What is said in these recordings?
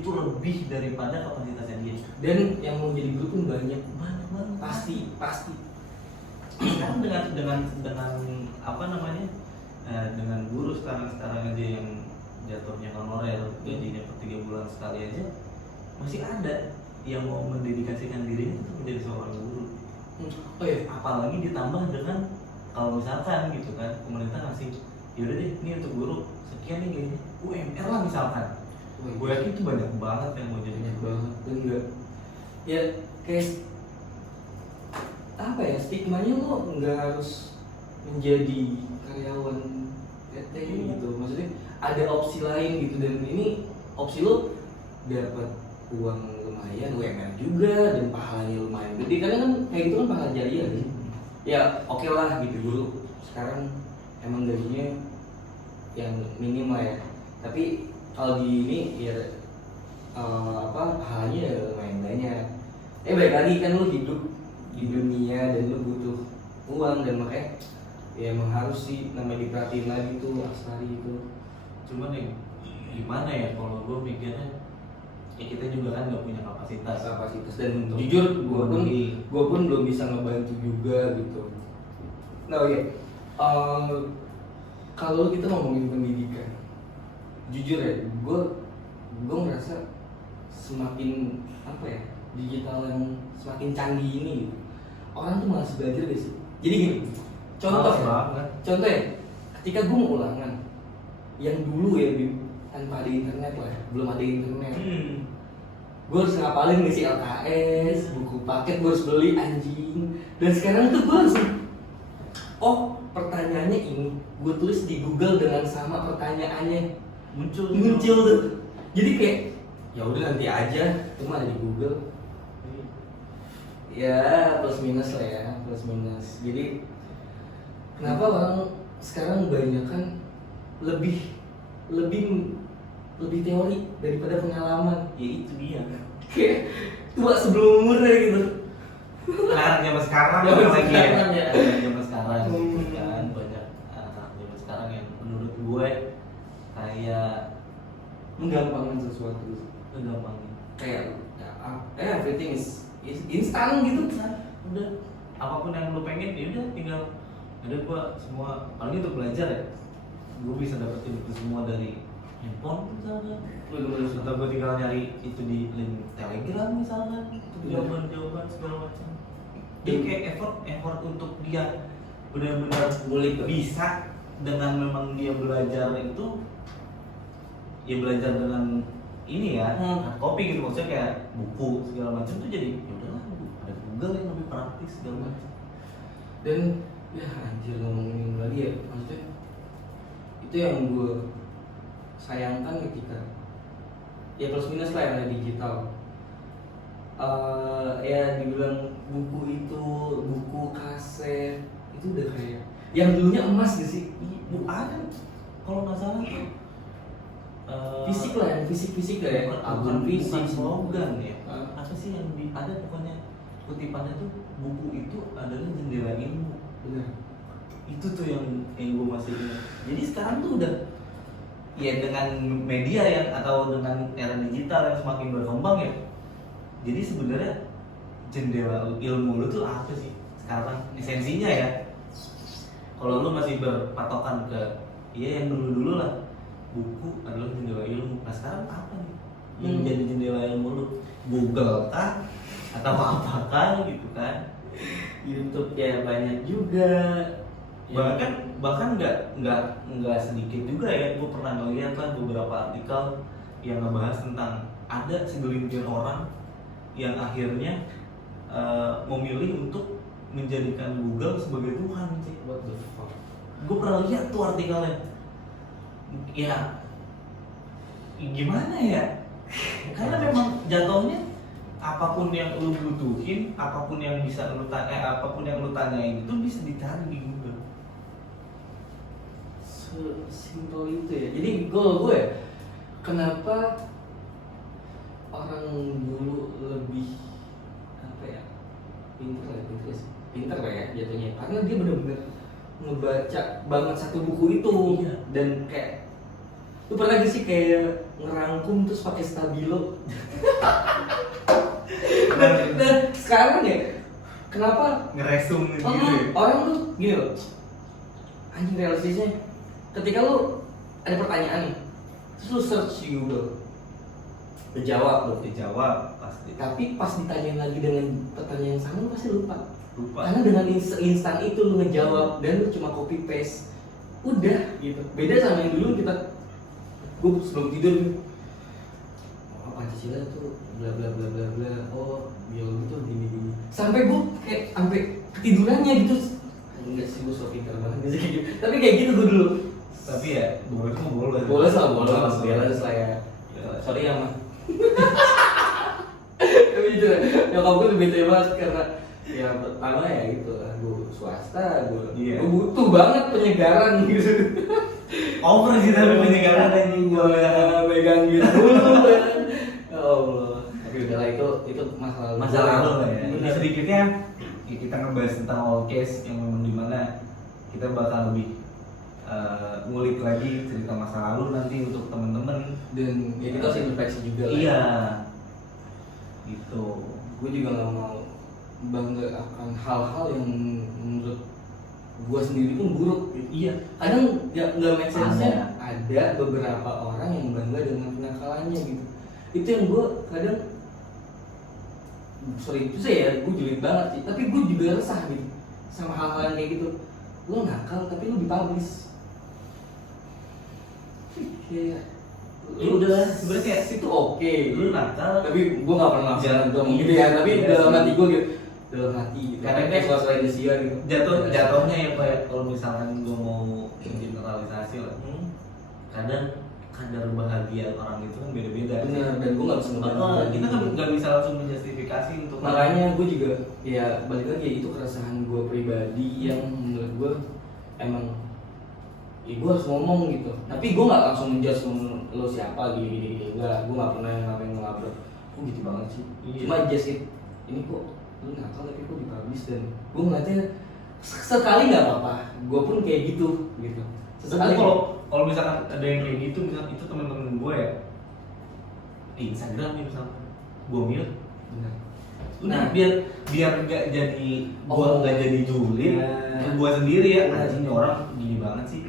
itu lebih daripada kapasitasnya dia. Dan yang mau jadi guru pun banyak Banget. pasti. Sekarang dengan apa namanya, dengan guru sekarang aja yang jatuhnya honorer, gajinya per 3 bulan sekali aja, masih ada yang mau mendedikasikan dirinya untuk menjadi seorang guru. Oh iya, Apalagi ditambah dengan kalau misalkan gitu kan pemerintah ngasih, yaudah deh ini untuk guru sekian nih gajinya UMR lah misalkan. Gue yakin itu banyak banget yang mau jadi banyak guru. banget. Dan enggak ya kayak apa ya, stigmanya lo nggak harus menjadi karyawan PT gitu, maksudnya ada opsi lain gitu, dan ini opsi lo dapat uang lumayan, UMR juga, dan pahalanya lumayan gede, karena kan kayak gitu kan pahala jariah gitu. Ya oke lah gitu, dulu sekarang emang gajinya yang minim lah ya, tapi kalau di ini ya pahalanya ya lumayan banyak. Balik lagi kan lu hidup di dunia dan lu butuh uang, dan makanya ya emang harus sih namanya diperhatiin lagi tuh Astari itu. Cuman ya gimana ya, kalau gue mikirnya ya kita juga kan nggak punya kapasitas Dan untuk jujur gue pun belum bisa ngebantu juga gitu. Nah ya kalau kita ngomongin pendidikan, jujur ya gue ngerasa semakin apa ya, digital yang semakin canggih ini gitu, orang tuh malas belajar deh sih. Jadi gini, contoh ya, ketika gue mau ulangan yang dulu ya tanpa ada internet lah, belum ada internet, gue harus ngapalin ngisi LKS, buku paket gue harus beli anjing. Dan sekarang tuh gue langsung, oh pertanyaannya ini, gue tulis di Google dengan sama pertanyaannya, muncul tuh. Jadi kayak ya udah nanti aja, cuma ada di Google. Ya plus minus lah ya, plus minus. Jadi kenapa orang sekarang kebanyakan lebih teori daripada pengalaman? ya itu dia. Kayak tua sebelum umurnya gitu. Nah, zaman sekarang Zaman lagi sekarang ya. ya. Zaman sekarang kan banyak anak zaman sekarang yang menurut gue kayak Menggampangkan sesuatu. gampang. Kayak everything is instan gitu. Udah apapun yang lo pengen ya udah tinggal ada gue semua, paling untuk belajar ya gue bisa dapetin itu semua dari handphone misalkan, atau gue tinggal nyari itu di link Telegram misalkan, untuk jawaban segala macam. Jadi kayak effort untuk dia benar-benar bisa dengan memang dia belajar itu ya belajar dengan ini ya kopi gitu, maksudnya kayak buku segala macam tuh jadi ya udahlah ada Google yang lebih praktis segala macam. Dan ya anjir ngomongin lagi ya, maksudnya itu yang gue sayangkan ketika ya plus minus lah yang ada digital. Ya dibilang buku kaset itu udah kayak yang dulunya emas gak sih? Bu ada kalau nggak salah tuh fisik lah, yang fisik lah ya, album fisik, slogan ya. Apa sih yang ada pokoknya kutipannya tuh, buku itu adalah jendela ilmu. benar. Itu tuh yang gue masih ingat. Jadi sekarang tuh udah ya dengan media yang atau dengan era digital yang semakin berkembang ya, jadi sebenarnya jendela ilmu lu tuh apa sih sekarang esensinya ya? Kalau lu masih berpatokan ke ya yang dulu lah, buku adalah jendela ilmu. Nah sekarang apa nih yang jadi jendela ilmu lu? Google kah? Atau apakah gitu kan? YouTube ya banyak juga. Bahkan nggak sedikit juga ya, gue pernah ngeliat lah beberapa artikel yang ngebahas tentang ada segelintir orang yang akhirnya memilih untuk menjadikan Google sebagai Tuhan sih. What the fuck? Gue pernah lihat tuh artikelnya. Ya gimana ya? Karena memang jatuhnya apapun yang lu butuhin, apapun yang lu tanyain itu bisa dicari di Google. Simple itu ya. Jadi gue kenapa orang dulu lebih apa ya, pinter lah ya jatuhnya, karena dia benar-benar ngebaca banget satu buku itu. Iya. Dan kayak lu pernah gak sih kayak ngerangkum terus pakai stabilo. Dan sekarang ya, kenapa Ngeresum gitu ya. orang tuh gini loh, anjing realistisnya, ketika lu ada pertanyaan nih, terus lu search di Google, dijawab loh. Dijawab pasti. Tapi pas ditanya lagi dengan pertanyaan yang sama, lu pasti lupa. Lupa. Karena dengan instan itu lu ngejawab dan lu cuma copy paste, udah gitu. Beda sama yang dulu kita, gue sebelum tidur nih, oh Pancasila tuh bla bla bla bla bla, oh biologi tuh gini gini. Sampai gue kayak sampai ketidurannya gitu. Enggak sih, gue so pintar banget sih gitu. Tapi kayak gitu gue dulu. Tapi ya bolos mah bolos. Bolos lah, bolos lah ya. Sorry ya mah. Tapi itu nyokap gue lebih bete banget karena ya pertama ya gitu lah, gue swasta, gue butuh banget penyegaran gitu. Over sih tapi penyegaran aja gue pegang gitu. Ya Allah. Tapi udahlah, itu masa lalu lah ya. Bener. Ini sedikitnya ya kita ngebahas tentang all case yang memang dimana kita bakal lebih ngulik lagi cerita masa lalu nanti untuk temen-temen, dan ya kita harus introspeksi juga lah. Iya. Gitu. Gue juga nggak mau bangga akan hal-hal yang menurut gue sendiri pun buruk gitu. Iya. Kadang nggak make sense-nya ada beberapa orang yang bangga dengan kenakalannya gitu. Itu yang gue kadang, sorry itu saya gue julid banget sih, tapi gue juga resah gitu sama hal-hal yang kayak gitu. Lo nakal tapi lo dipublish. Kayak Lu udah sebenarnya kayak itu oke. Lu nakal Tapi gue gak pernah Jangan ngomong gitu ya. Tapi iya dalam sih. hati gue gitu, dalam hati gitu. Karena Kayak kayak suara Indonesia gitu. jatuhnya ya kayak kalau misalkan gue mau generalisasi lah, kadang kadar bahagia orang itu kan beda-beda. Bener, dan gue gak bisa ngebayangin. Kita kan nggak bisa langsung menjustifikasi untuk Makanya gue juga ya balik lagi, itu keresahan gue pribadi yang menurut gue emang ya gue harus ngomong gitu. Tapi gue gak langsung menjudge lo siapa gini. Enggak, gue gak pernah yang ngapain ngelabrak. Kok gitu banget sih. Iya. Cuma just it, ini kok lu nakal tapi kok dipublish, dan gue ngeliatnya sekali gak apa-apa. Gue pun kayak gitu. Tapi kalau misalkan ada yang kayak gitu, misalkan itu teman-teman gue ya di Instagram nih misalkan, gue mute. Benar. Nah, biar nggak jadi gua nggak jadi julid Nah. ke gua sendiri ya. Nah. Anjing orang gini banget sih.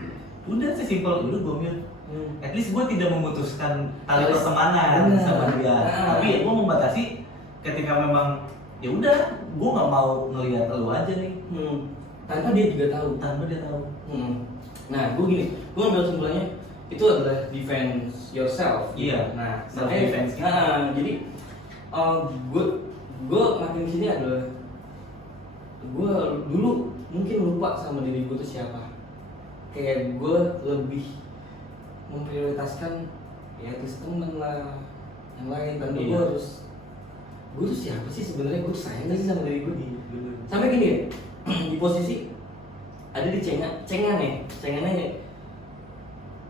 Udah sesimpel udah gua mute. At least gua tidak memutuskan tali pertemanan Benar. sama dia. Nah. Tapi ya gua membatasi ketika memang ya udah gua nggak mau ngelihat lu aja nih. Tanpa dia juga tahu. Tanpa dia tahu. Nah, gue gini, gue ambil kesimpulannya itu adalah defense yourself. Iya. Nah, Self makanya- defense gitu. jadi gue makin sini adalah gue dulu mungkin lupa sama diri gue tuh siapa. Kayak gue lebih memprioritaskan ya temen lah, yang lain. Tapi gue Iya. harus, gue tuh siapa sih sebenarnya, gue sayang gak sih sama diri gue. Sampai gini ya, di posisi ada di cengannya nih,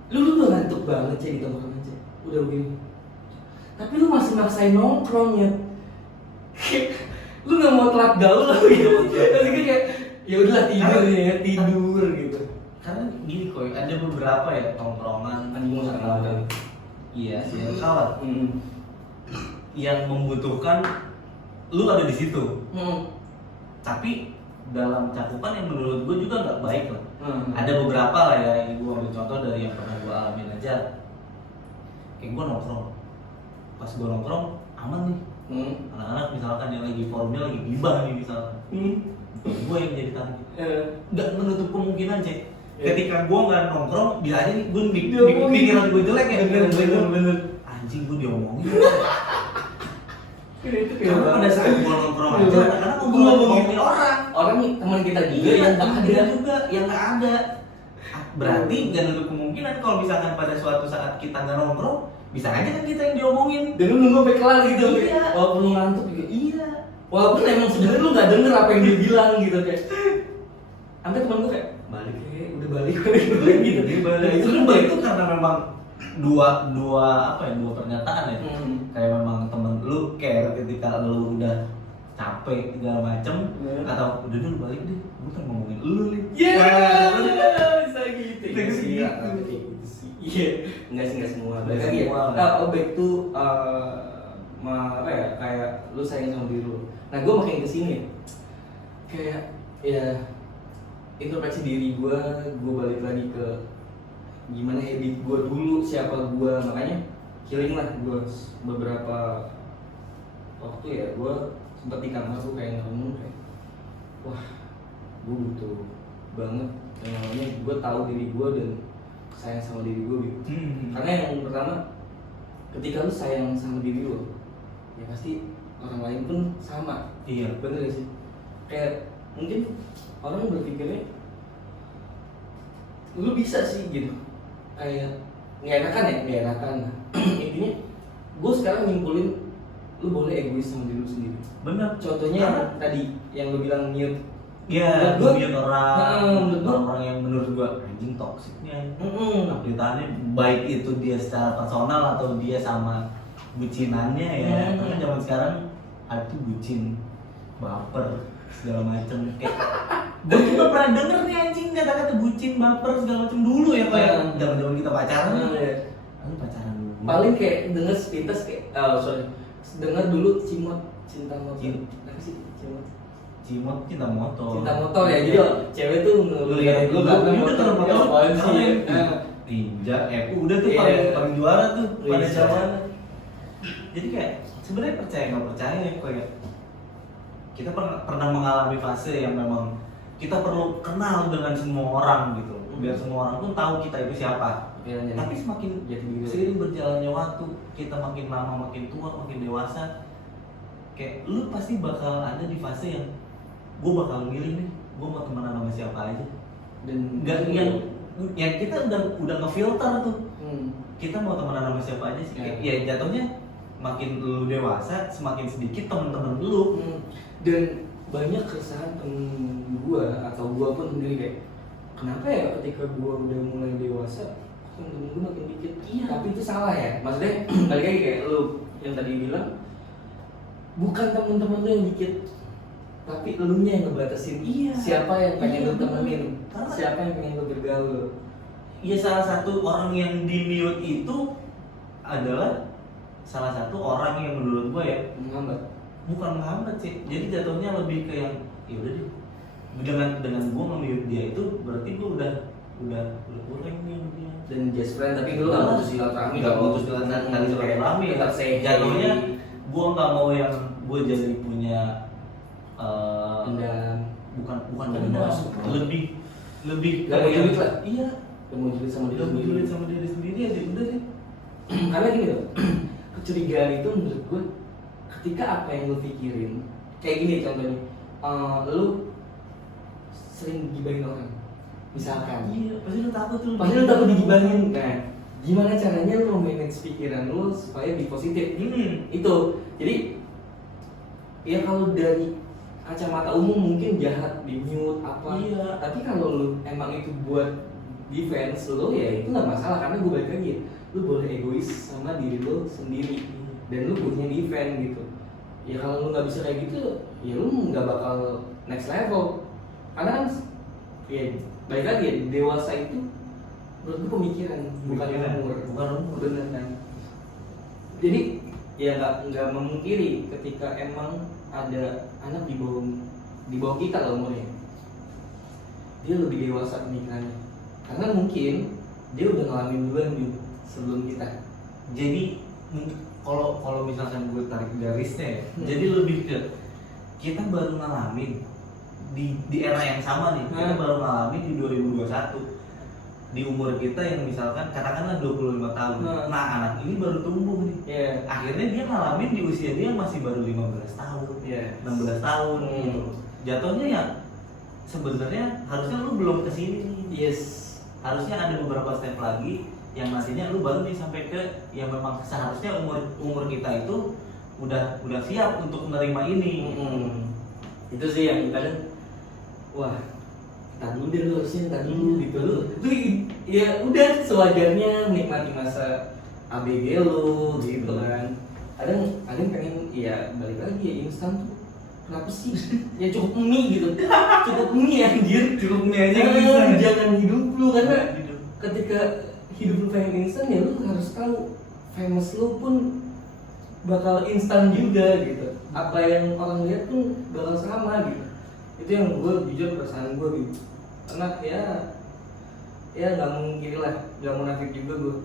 lu udah ngantuk banget sih di tongkrongan aja, udah begini, tapi lu masih maksain nongkrong ya. Lu nggak mau telat gaul lah gitu. Tapi kayak ya udahlah tidur ya, tidur gitu. Karena gini kok, ada beberapa ya tongkrongan Anjing mau kawan. iya sih kawan yang membutuhkan lu ada di situ. Tapi dalam cakupan yang menurut gue juga nggak baik lah. Ada beberapa lah ya, yang gue ambil contoh dari yang pernah gue alamin aja. Kayak gue nongkrong, pas gue nongkrong aman nih. Anak-anak misalkan yang lagi formnya lagi gibah nih misalkan, gue yang jadi target. Nggak menutup kemungkinan cek. Ketika gue nggak nongkrong, bisa aja nih gue pikiran gue jelek ya. Bener. Anjing gue diomongin. Itu Karena pada saat gue nongkrong aja, anak-anak ngomongin orang nih teman kita juga Iya, yang tak ada. juga yang nggak ada. Berarti nggak nutup kemungkinan kalau misalkan pada suatu saat kita nggak nongkrong, bisa aja kan kita yang diomongin. Dan lu nunggu sampai kelar gitu. Iya. Walaupun lu ngantuk juga. Iya. Walaupun emang sebenarnya lu nggak denger apa yang dia bilang gitu kayak. Sampai temen gue kayak balik udah balik gitu. Nah, itu kan balik itu karena memang dua pernyataan ya. Kayak memang temen lu care ketika lu udah capek segala macem, atau udah dulu balik deh, gue kan ngomongin lu nih. Iya, Nah, bisa gitu. Bisa gitu. Iya. Enggak semua. Nggak Baik lagi ya. semua. Baik tuh apa ya, kayak lu sayang sama diri lu. Nah, gue makin kesini ya, kayak ya introspeksi diri gue balik lagi ke gimana habit gue dulu, siapa gue, makanya healing lah gue beberapa waktu ya. Gue sempat di kamar tuh kayak ngomong kayak, wah gue butuh banget yang namanya gue tahu diri gue dan sayang sama diri gue gitu. Karena yang pertama, ketika lu sayang sama diri lu, ya pasti orang lain pun sama. Iya. Bener gak sih? Kayak mungkin orang berpikirnya lu bisa sih gitu, kayak nggak enakan. Intinya gue sekarang nyimpulin lu boleh egois sama diri lu sendiri. Benar. Contohnya yang tadi yang lu bilang mute. Iya, Menurut mute menurut gua- orang yang menurut gua anjing toksiknya. Update-annya baik itu dia secara personal atau dia sama bucinannya ya. Karena zaman sekarang ada tuh bucin, baper, segala macem. Kayak gue juga pernah denger nih anjing kata-kata bucin, baper, segala macem dulu ya kayak zaman-zaman kita pacaran. Aku pacaran dulu. Paling kayak denger sepintas kayak denger dulu cinta motor. Apa sih Cimot cinta motor. cinta motor ya, jadi cewek tuh ngeliat lu karena motor motor apaan sih? Ninja, udah tuh Iya. paling juara tuh pada Iya. zaman. Jadi kayak sebenarnya percaya nggak percaya ya, kayak kita pernah mengalami fase yang memang kita perlu kenal dengan semua orang gitu, biar semua orang pun tahu kita itu siapa. Iya. Tapi semakin Jati diri. seiring berjalannya waktu, kita makin lama makin tua, makin dewasa, kayak lu pasti bakal ada di fase yang gue bakal milih nih, gue mau temenan sama siapa aja. Dan Nggak yang kita udah ngefilter tuh, Hmm. kita mau temenan sama siapa aja sih. Ya. Ya jatuhnya makin lu dewasa, semakin sedikit temen-temen lu. Dan banyak keresahan temen gua atau gua pun sendiri kayak, kenapa ya ketika gua udah mulai dewasa temen-temen gua makin dikit. Iya. Tapi itu salah ya, maksudnya balik lagi kayak lu yang tadi bilang, bukan temen-temen lu yang dikit, tapi elunya yang ngebatasin. Iya. Siapa yang pengen Iya, lu temenin, Karena- siapa yang pengen lu bergaul. Iya, salah satu orang yang di mute itu adalah salah satu orang yang menurut gue ya Menghambat. bukan menghambat sih. Jadi jatuhnya lebih ke yang ya udah deh. Dengan gue nge-mute dia itu berarti gue udah kurang nih sama dia. Dan just friend, tapi lu gak putus silaturahmi. Nggak putus silaturahmi. Tetap say hey. Jatuhnya gue nggak mau yang gue jadi punya Dendam. bukan Dendam. dendam, lebih Gak mau julid lah. Iya, Gak mau julid sama diri udah sendiri. julid sama diri sendiri aja udah deh. Karena gini loh, kecurigaan itu menurut gue ketika apa yang lu pikirin, kayak gini contohnya, lu sering gibahin orang, misalkan, Iya, pasti lu takut tuh. pasti lu takut digibahin. Nah, gimana caranya lu manage pikiran lu supaya be positif? Itu, jadi ya kalau dari kacamata umum mungkin jahat, di mute apa, Iya. tapi kalau lu emang itu buat defense lu ya itu nggak masalah, karena gue balik lagi ya, lu boleh egois sama diri lu sendiri dan lu punya defense gitu. Ya kalau lu nggak bisa kayak gitu, ya lu nggak bakal next level. Karena kan ya balik lagi ya, dewasa itu menurut gue pemikiran, bukan umur. Bener kan. Jadi ya nggak memungkiri ketika emang ada anak di bawah kita lah umurnya, dia lebih dewasa pemikirannya, karena mungkin dia udah ngalamin duluan gitu sebelum kita. Jadi kalau misalkan gue tarik garisnya ya, jadi lebih ke kita baru ngalamin di era yang sama nih, kita baru ngalamin di 2021 di umur kita yang misalkan katakanlah 25 tahun. Nah, anak ini baru tumbuh nih. Iya. Akhirnya dia ngalamin di usia dia masih baru 15 tahun, Iya. 16 tahun gitu. Jatuhnya ya sebenarnya harusnya lu belum kesini nih. Yes. Harusnya ada beberapa step lagi yang nantinya lu baru nih sampai ke yang memang seharusnya umur kita itu udah siap untuk menerima ini. Itu sih yang kadang, wah, tak dulu deh lu, harusnya tak dulu gitu lu. Itu ya udah sewajarnya menikmati masa ABG lu gitu kan. Kadang pengen ya balik lagi ya, instan tuh kenapa sih? Ya cukup mie gitu. Cukup mie anjir. Cukup mie aja Jangan, bisa. jangan hidup lu, karena Hidup. ketika hidup lu pengen instan ya lu harus tahu famous lu pun bakal instan juga gitu. Apa yang orang lihat pun bakal sama gitu. Itu yang gue jujur perasaan gue gitu. Karena ya nggak mungkin lah, nggak munafik juga gue.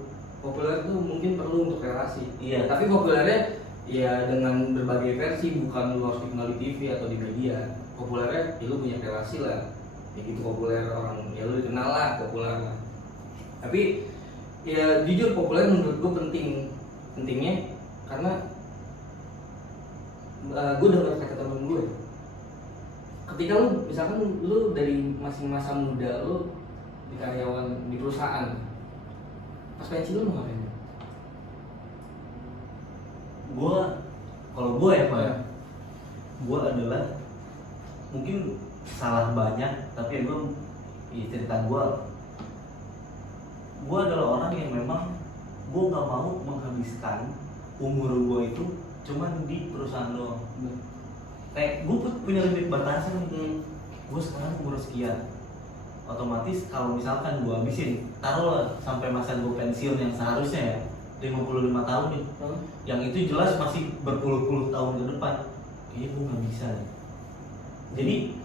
Populer tuh mungkin perlu untuk relasi. Iya. Tapi populernya ya dengan berbagai versi, bukan lu harus dikenal di TV atau di media. Populernya ya lu punya relasi lah. Ya gitu populer orang ya lu dikenal lah, populer lah. Tapi ya jujur populer menurut gue pentingnya karena gue dengar kata temen gue, ketika lu misalkan lu dari masing masa muda lu di karyawan di perusahaan, pas pensiun lu mau ngapain? Kalau gue ya Pak, gue adalah mungkin salah banyak, tapi cerita gue adalah orang yang memang gue nggak mau menghabiskan umur gue itu cuman di perusahaan doang. Kayak gue punya limit batasan nih. Gue sekarang umur sekian, otomatis kalau misalkan gue habisin, taruhlah sampai masa gue pensiun yang seharusnya ya 55 tahun nih, yang itu jelas masih berpuluh-puluh tahun ke depan, kayaknya gue nggak bisa nih. Jadi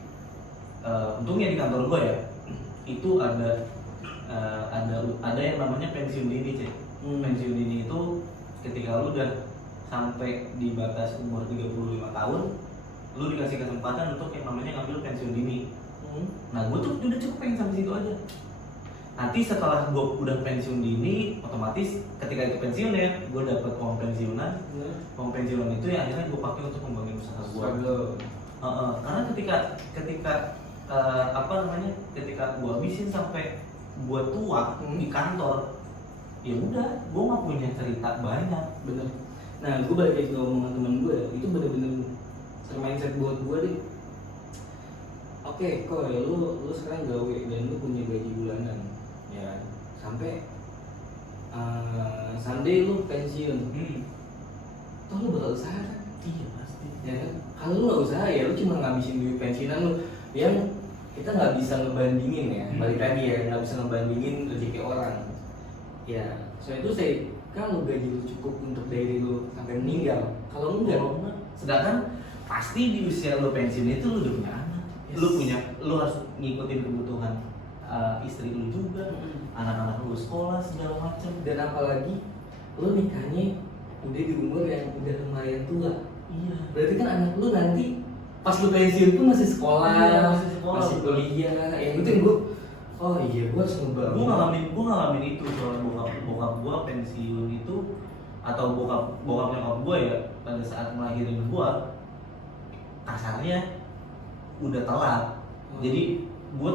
untungnya di kantor gue ya itu ada yang namanya pensiun dini, Cek. Pensiun dini itu ketika lu udah sampai di batas umur 35 tahun, lu dikasih kesempatan untuk yang namanya ngambil pensiun dini. Nah gue tuh udah cukup pengen sampai situ aja. Nanti setelah gue udah pensiun dini, otomatis ketika itu pensiun ya, gue dapet uang pensiunan. Uang pensiunan itu ya akhirnya gue pakai untuk membangun usaha gue. Karena ketika ketika gue habisin sampai gue tua di kantor, ya udah, gue nggak punya cerita banyak. Bener. Nah, gue balik lagi ke omongan temen gue, itu bener-bener mindset buat gue deh. Oke, kok ya lu sekarang gawe dan lu punya gaji bulanan, ya sampai someday lu pensiun, toh lu bakal usaha kan? Iya pasti. Ya kan? Kalau lu nggak usaha ya lu cuma ngabisin duit pensiunan lu, yang kita nggak bisa ngebandingin ya, balik lagi ya, nggak bisa ngebandingin rezeki orang. Ya, soalnya itu saya kalau gaji lu cukup untuk dari lu sampai meninggal, kalau enggak, sedangkan pasti di usia lu pensiun itu lu udah punya anak, lu harus ngikutin kebutuhan istri lu juga, anak-anak lu sekolah segala macam. Dan apalagi lu nikahnya udah di umur yang udah lumayan tua. Iya. Berarti kan anak lu nanti pas lu pensiun pun masih sekolah, masih kuliah. Yang penting gue, oh iya gue harus ngebangun. Gue ngalamin itu soalnya bokap gue pensiun itu, atau bokap nyokap gue ya pada saat melahirin gue, kasarnya udah telat. Jadi gue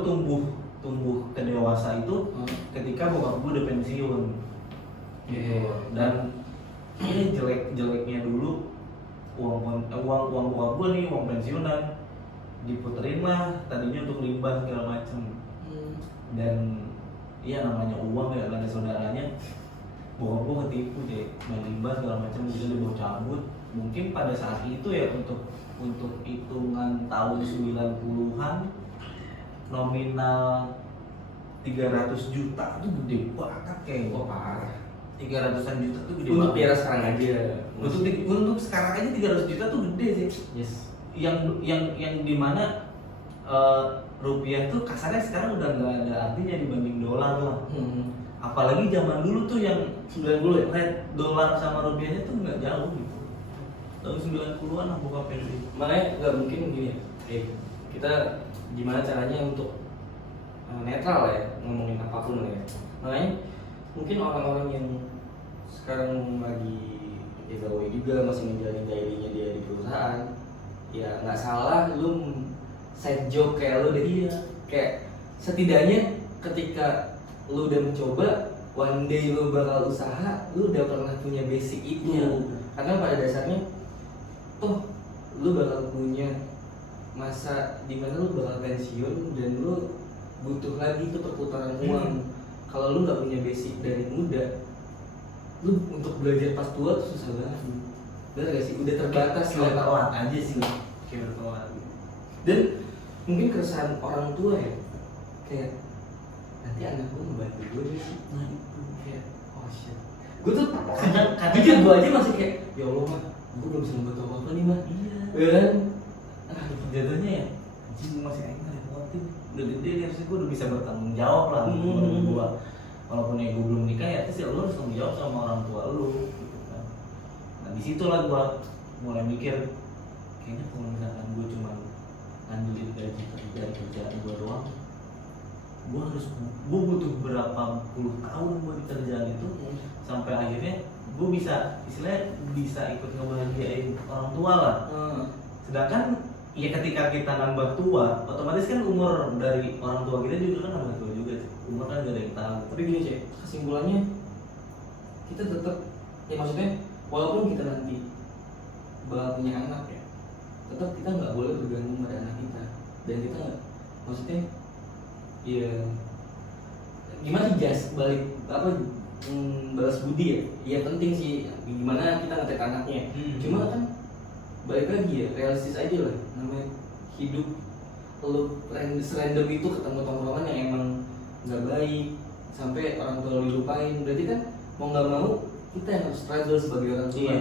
tumbuh ke dewasa itu ketika bokap gue udah pensiun. Gitu. Dan ini jeleknya dulu uang bokap gue nih, uang pensiunan diputerin lah tadinya untuk limbah segala macem. Dan iya namanya uang ya, ada saudaranya, bokap gue ketipu deh, main limbah segala macam, bisa dibawa cabut. Mungkin pada saat itu ya untuk hitungan tahun 90-an nominal 300 juta tuh gede banget kayak gue, parah. 300-an juta tuh gede untuk banget. biar sekarang aja. Untuk sekarang aja 300 juta tuh gede sih. Yes. Yang dimana rupiah tuh kasarnya sekarang udah nggak ada artinya dibanding dolar lah. Apalagi zaman dulu tuh yang 90 ya, rate dolar sama rupiahnya tuh nggak jauh gitu. Tahun 90-an lah buka pensi. Makanya nggak mungkin gini ya, kita gimana caranya untuk netral ya ngomongin apapun ya. Makanya mungkin orang-orang yang sekarang lagi gawe juga masih menjalani daily-nya dia di perusahaan, ya nggak salah lu side job kayak lu deh. Iya. Kayak setidaknya ketika lu udah mencoba, one day lu bakal usaha, lu udah pernah punya basic itu. Iya. Karena pada dasarnya toh lu bakal punya masa dimana lu bakal pensiun dan lu butuh lagi tuh perputaran uang. Kalau lu nggak punya basic dari muda, lu untuk belajar pas tua tuh susah banget. Bener gak sih? Udah terbatas Kayak lah. telat aja sih, kayak telat. Dan mungkin keresahan orang tua ya, kayak nanti nanti anak gue ngebantu gue gak sih? Nah itu Kayak oh shit, gue tuh kadang jujur gue aja masih kayak ya Allah mah gue belum bisa ngebantu apa nih mah. iya Ya kan? jatuhnya ya anjing masih aing ngerepotin udah gede nih harusnya gue udah bisa bertanggung jawab lah menurut gue walaupun ya gue belum nikah ya sih lo harus tanggung jawab sama orang tua lo gitu kan. Nah disitulah gue mulai mikir kayaknya kalau misalkan gue cuma ngandelin gaji dari kerjaan gue doang gue butuh berapa puluh tahun gue di kerjaan itu sampai akhirnya gue bisa istilahnya bisa ikut ngebahagiain orang tua lah. Sedangkan ya ketika kita nambah tua otomatis kan umur dari orang tua kita juga kan nambah tua juga sih. Umur kan gak ada yang tahu. Tapi gini cek, kesimpulannya kita tetap ya maksudnya walaupun kita nanti bakal punya anak ya, tetap kita nggak boleh bergantung pada anak kita dan kita nggak maksudnya ya gimana sih jas balik apa balas budi ya, ya penting sih gimana kita ngetek anaknya. Cuma kan balik lagi ya realistis aja lah, namanya hidup lu serandom itu ketemu tongkrongan yang emang nggak baik sampai orang tua lu dilupain, berarti kan mau nggak mau kita yang harus struggle sebagai orang tua,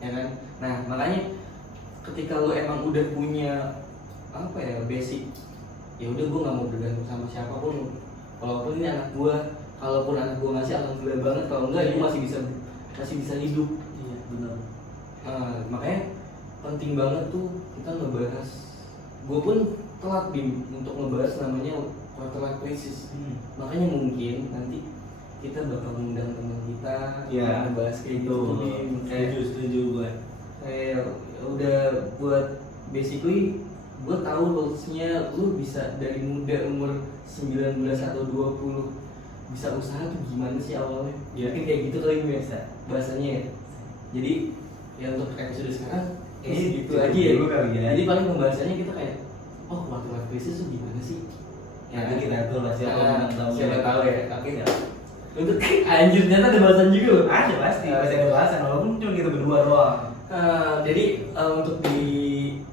ya kan. Nah makanya ketika lu emang udah punya apa ya basic, ya udah gue nggak mau bergantung sama siapapun, walaupun ini anak gue, kalaupun anak gue ngasih alhamdulillah banget, kalau enggak gue masih bisa hidup. Iya benar. Makanya penting banget tuh kita ngebahas, gue pun telat Bim untuk ngebahas namanya quarter life crisis. Makanya mungkin nanti kita bakal undang teman kita Ya, ngebahas kayak gitu Bim. Setuju gue. Kayak udah buat basically gue tahu rulesnya lu bisa dari muda umur 19 atau 20 bisa usaha tuh gimana sih awalnya. Mungkin kayak gitu kali biasa bahasanya ya. Jadi ya untuk episode sekarang ini gitu aja ya. Jadi paling pembahasannya kita kayak oh quarter life crisis tuh gimana sih? Ya nanti kita atur lah siapa tahu ya. Oke ya. Untuk anjir ternyata ada bahasan juga loh. Ada pasti ada bahasan walaupun cuma kita berdua doang. Jadi untuk di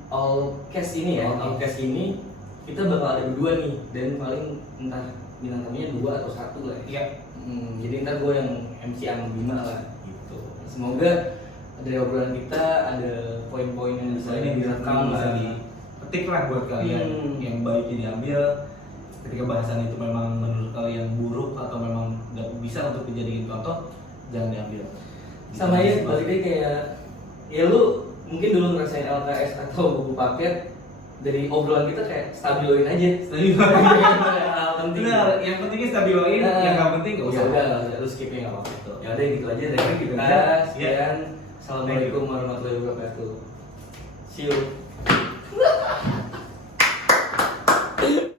Allcast ini ya, Allcast ini kita bakal ada berdua nih dan paling entah bintang tamunya 2 atau 1 lah. Iya. Jadi ntar gue yang MC sama Bima lah gitu. Semoga dari obrolan kita ada poin-poin yang bisa direkam, bisa dipetik lah buat kalian yang baik diambil. Ketika bahasan itu memang menurut kalian buruk atau memang nggak bisa untuk dijadiin contoh, jangan diambil. Sama ya baliknya kayak ya lu mungkin dulu ngerasain LKS atau buku paket, dari obrolan kita kayak stabiloin aja. Penting. Benar, yang pentingnya stabiloin, yang nggak penting nggak usah. Udah lu skip ya nggak apa-apa. Ya udah gitu aja dari kita. Sekian. Assalamualaikum warahmatullahi wabarakatuh. See you.